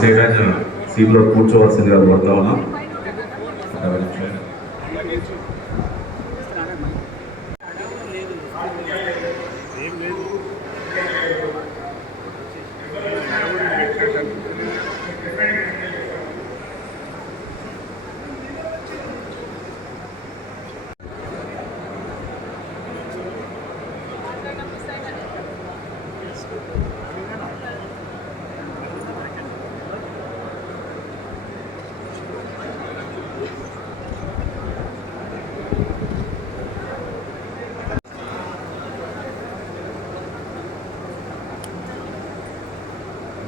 సేకరించిన సీట్లో కూర్చోవలసిందిగా కోరుతా ఉన్నాం.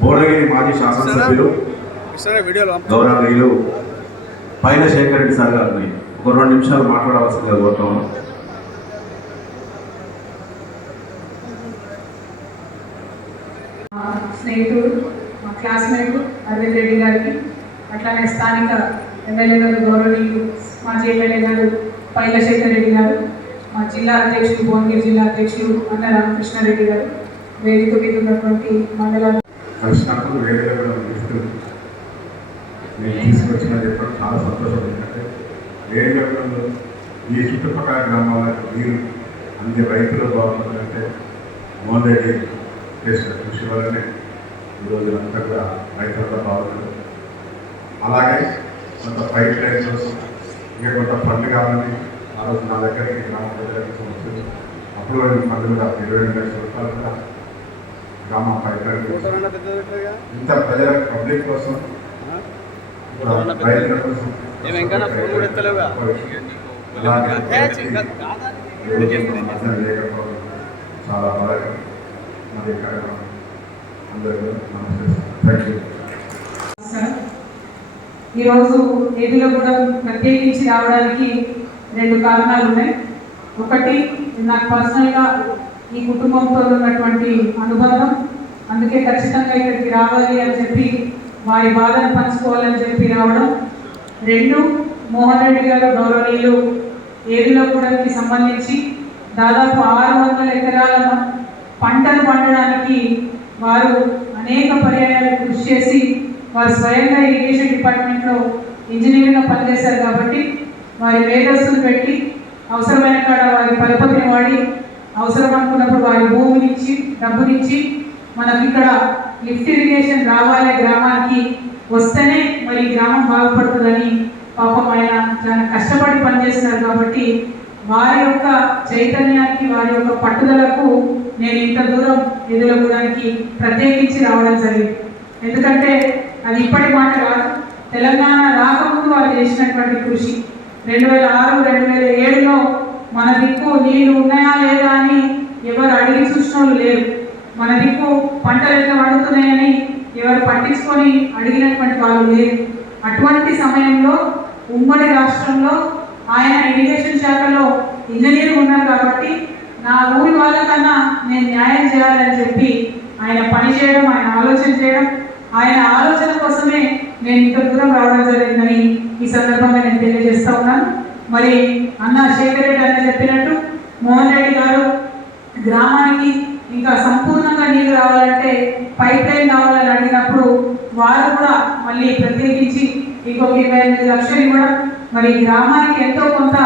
భువనగిరి మాజీ శాసనసభ్యులు గౌరవనీయులు పైన శేఖర్ రెడ్డి సార్ గారిని ఒక 2 నిమిషాలు మాట్లాడవలసిందిగా కోరుతాము. స్నేహితుడు, మా క్లాస్మేట్ అరవింద్ రెడ్డి గారికి, అట్లానే స్థానిక ఎమ్మెల్యే గారు గౌరవనీయులు మాజీ ఎమ్మెల్యే గారు పైల శేఖర్ రెడ్డి గారు, మా జిల్లా అధ్యక్షులు భువనగిరి జిల్లా అధ్యక్షులు అన్న రామకృష్ణారెడ్డి గారు, వేదిక మీద ఉన్నటువంటి మండల కృష్ణకు వేరే నేను తీసుకొచ్చిన చెప్పడం చాలా సంతోషం. ఎందుకంటే వేరే ఈ చుట్టుపక్కల గ్రామాలకు నీరు అన్ని రైతులు బాగుంటుందంటే మోహన్ రెడ్డి చేసిన కృషి వల్లనే ఈరోజు అంతా కూడా రైతులంతా బాగుంటుంది. అలాగే కొంత పైప్ లైన్ కోసం ఇంకా కొంత ఫండ్ కావాలని ఆ రోజు నా దగ్గరికి గ్రామ ప్రజలకు వచ్చింది. అప్పుడు ఫండ్ కూడా 22 లక్షల రూపాయలు కూడా గ్రామ పైప్ లైన్ ఇంత ప్రజల పబ్లిక్ కోసం రైతుల కోసం లేకపోవడం చాలా బాగా మరి అందరూ నమస్తే. ఈరోజు ఏదిలో కూడా ప్రత్యేకించి రావడానికి 2 కారణాలు ఉన్నాయి. ఒకటి, నాకు పర్సనల్గా ఈ కుటుంబంతో ఉన్నటువంటి అనుబంధం, అందుకే ఖచ్చితంగా ఇక్కడికి రావాలి అని చెప్పి వారి బాధను పంచుకోవాలని చెప్పి రావడం. 2, మోహన్ రెడ్డి గారు గౌరవనీయులు ఏదిలో కూడా సంబంధించి దాదాపు 600 ఎకరాల పంటలు పండడానికి వారు అనేక పర్యాయాలు కృషి చేసి వారు స్వయంగా ఇరిగేషన్ డిపార్ట్మెంట్లో ఇంజనీర్గా పనిచేశారు. కాబట్టి వారి మేధస్సులు పెట్టి అవసరమైన కాడ వారి పరపతిని వాడి అవసరం అనుకున్నప్పుడు వారి భూమినిచ్చి డబ్బునిచ్చి మనకి ఇక్కడ లిఫ్ట్ ఇరిగేషన్ రావాలి గ్రామానికి వస్తేనే మరి గ్రామం బాగుపడుతుందని పాపం ఆయన చాలా కష్టపడి పనిచేస్తున్నారు. కాబట్టి వారి యొక్క చైతన్యానికి వారి యొక్క పట్టుదలకు నేను ఇంత దూరం ఎదురవడానికి ప్రత్యేకించి రావడం జరిగింది. ఎందుకంటే అది ఇప్పటి మాట కాదు, తెలంగాణ రాకముందు వారు చేసినటువంటి కృషి. 2006, 2007లో మన దిక్కు నీళ్లు ఉన్నాయా లేదా అని ఎవరు అడిగి చూసిన లేరు. మన దిక్కు పంటలు ఎట్లా పండుతున్నాయని ఎవరు పట్టించుకొని అడిగినటువంటి వాళ్ళు లేరు. అటువంటి సమయంలో ఉమ్మడి రాష్ట్రంలో ఆయన ఇరిగేషన్ శాఖలో ఇంజనీర్ ఉన్నారు. కాబట్టి నా ఊరి వాళ్ళకన్నా నేను న్యాయం చేయాలని చెప్పి ఆయన పని చేయడం, ఆయన ఆలోచన చేయడం, ఆయన ఆలోచన కోసమే నేను ఇంత దూరం రావడం జరిగిందని ఈ సందర్భంగా నేను తెలియజేస్తా ఉన్నాను. మరి అన్న శేఖర్ రెడ్డి అన్న చెప్పినట్టు మోహన్ రెడ్డి గారు గ్రామానికి ఇంకా సంపూర్ణంగా నీళ్ళు రావాలంటే పైప్ లైన్ కావాలని అడిగినప్పుడు వారు కూడా మళ్ళీ ప్రత్యేకించి ఇంకొక 25 లక్షలు ఇవ్వడం, మరి గ్రామానికి ఎంతో కొంత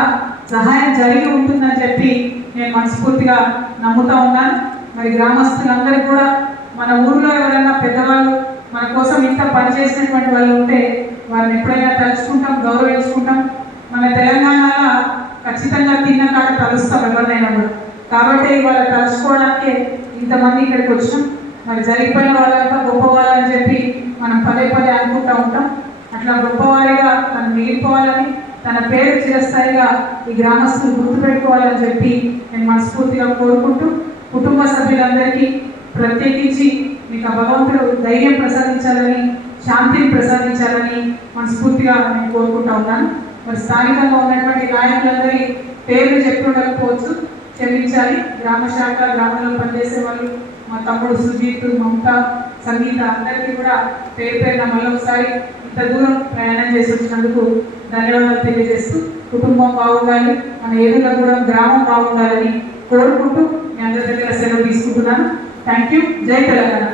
సహాయం జరిగి ఉంటుందని చెప్పి నేను మనస్ఫూర్తిగా నమ్ముతా ఉన్నాను. మరి గ్రామస్తులందరికీ కూడా మన ఊరిలో ఎవరైనా పెద్దవాళ్ళు మన కోసం ఇంత పనిచేసినటువంటి వాళ్ళు ఉంటే వారిని ఎప్పుడైనా తలుచుకుంటాం, గౌరవించుకుంటాం. మన తెలంగాణలో ఖచ్చితంగా తిన్న కాడ కలుస్తాం ఎవరినైనా కూడా. కాబట్టి ఇవాళ కలుసుకోవడానికే ఇంతమంది ఇక్కడికి వచ్చినాం. మరి జరిగిపోయిన వాళ్ళంతా గొప్పవాళ్ళని చెప్పి మనం పదే పదే అనుకుంటూ ఉంటాం. అట్లా గొప్పవారిగా తను మిగిలిపోవాలని, తన పేరు చిరస్థాయిగా ఈ గ్రామస్తులు గుర్తుపెట్టుకోవాలని చెప్పి నేను మనస్ఫూర్తిగా కోరుకుంటూ, కుటుంబ సభ్యులందరికీ ప్రత్యేకించి మీకు ఆ భగవంతుడు ధైర్యం ప్రసాదించాలని, శాంతిని ప్రసాదించాలని మనస్ఫూర్తిగా నేను కోరుకుంటా ఉన్నాను. మరి స్థానికంగా ఉన్నటువంటి నాయకులందరి పేర్లు చెప్పుకోలేకపోవచ్చు, క్షమించాలి. గ్రామ శాఖ, గ్రామంలో పనిచేసే వాళ్ళు మా తమ్ముడు సుజీత్, మమత, సంగీత అందరికీ కూడా పేరు పేరున మళ్ళొకసారి ఇంత దూరం ప్రయాణం చేసి వచ్చినందుకు ధన్యవాదాలు తెలియజేస్తూ కుటుంబం బాగుండాలి, మన ఏదులగూడెం గ్రామం బాగుండాలని కోరుకుంటూ మీ అందరి దగ్గర సెలవు తీసుకుంటున్నాను. Thank you. జై తెలంగాణ.